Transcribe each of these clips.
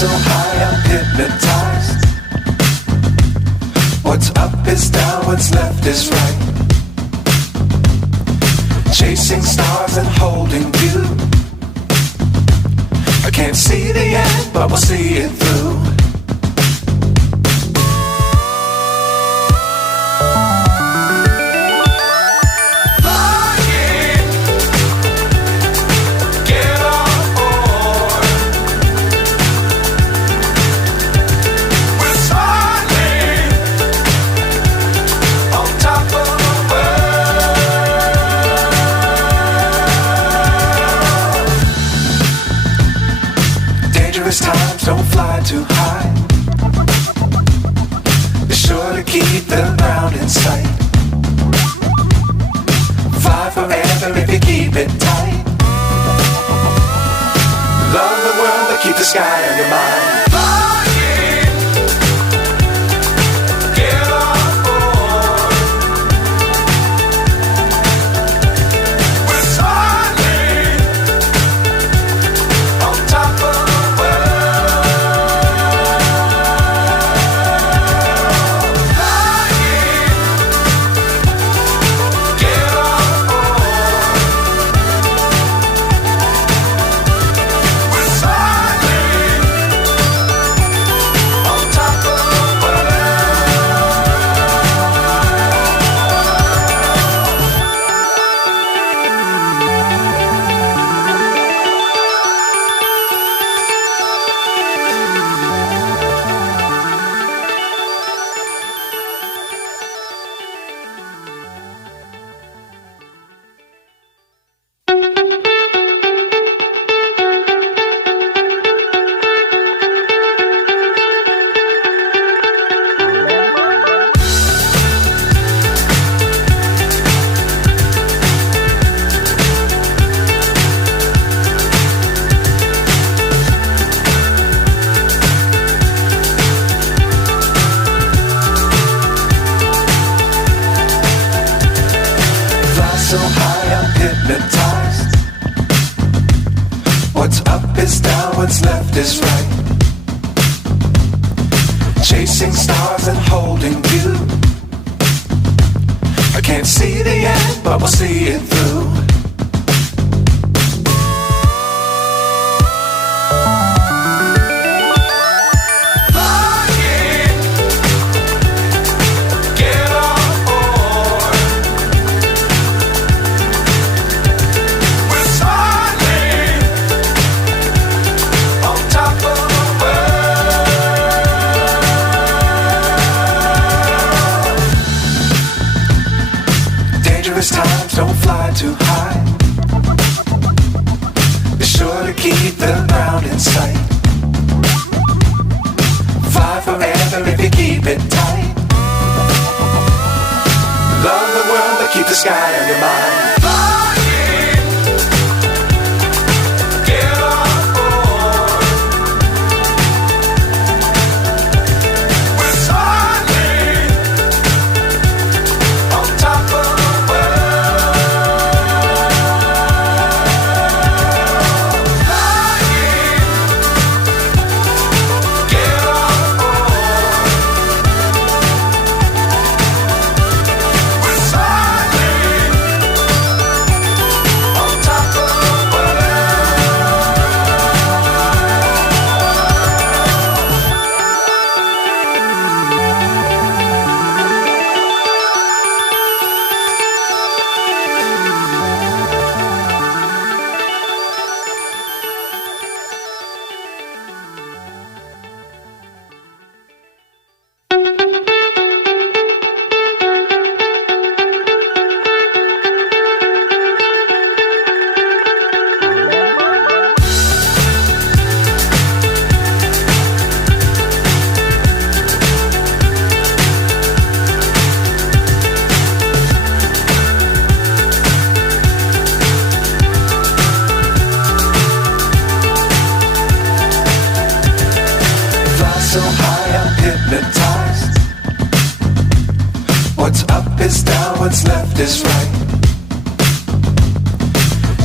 So high I'm hypnotized. What's up is down, what's left is right. Chasing stars and holding you. I can't see the end, but we'll see it through. Times don't fly too high. Be sure to keep the ground in sight. Fly forever if you keep it tight. Love the world but keep the sky on your mind. So high I'm hypnotized. What's up is down, what's left is right. Chasing stars and holding you. I can't see the end, but we'll see it through. Times don't fly too high. Be sure to keep the ground in sight. Fly forever if you keep it tight. Love the world but keep the sky on your mind. hypnotized. What's up is down, what's left is right.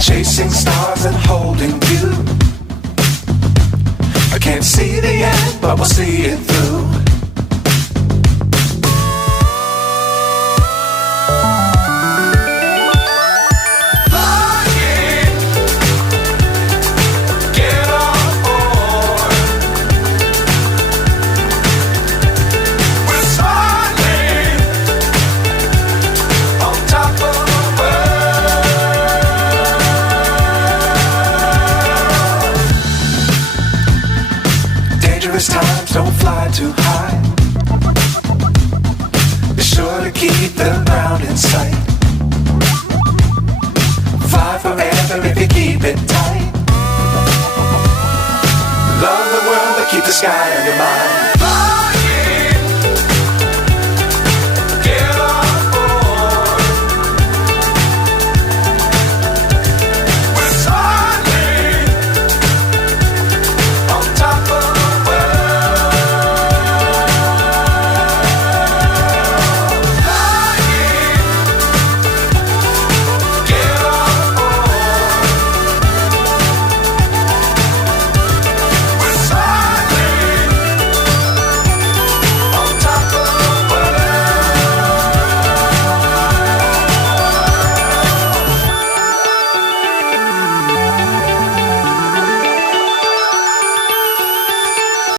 Chasing stars and holding you. I can't see the end, but we'll see it through. Times don't fly too high. Be sure to keep the ground in sight. Fly forever if you keep it tight. Love the world but keep the sky on your mind.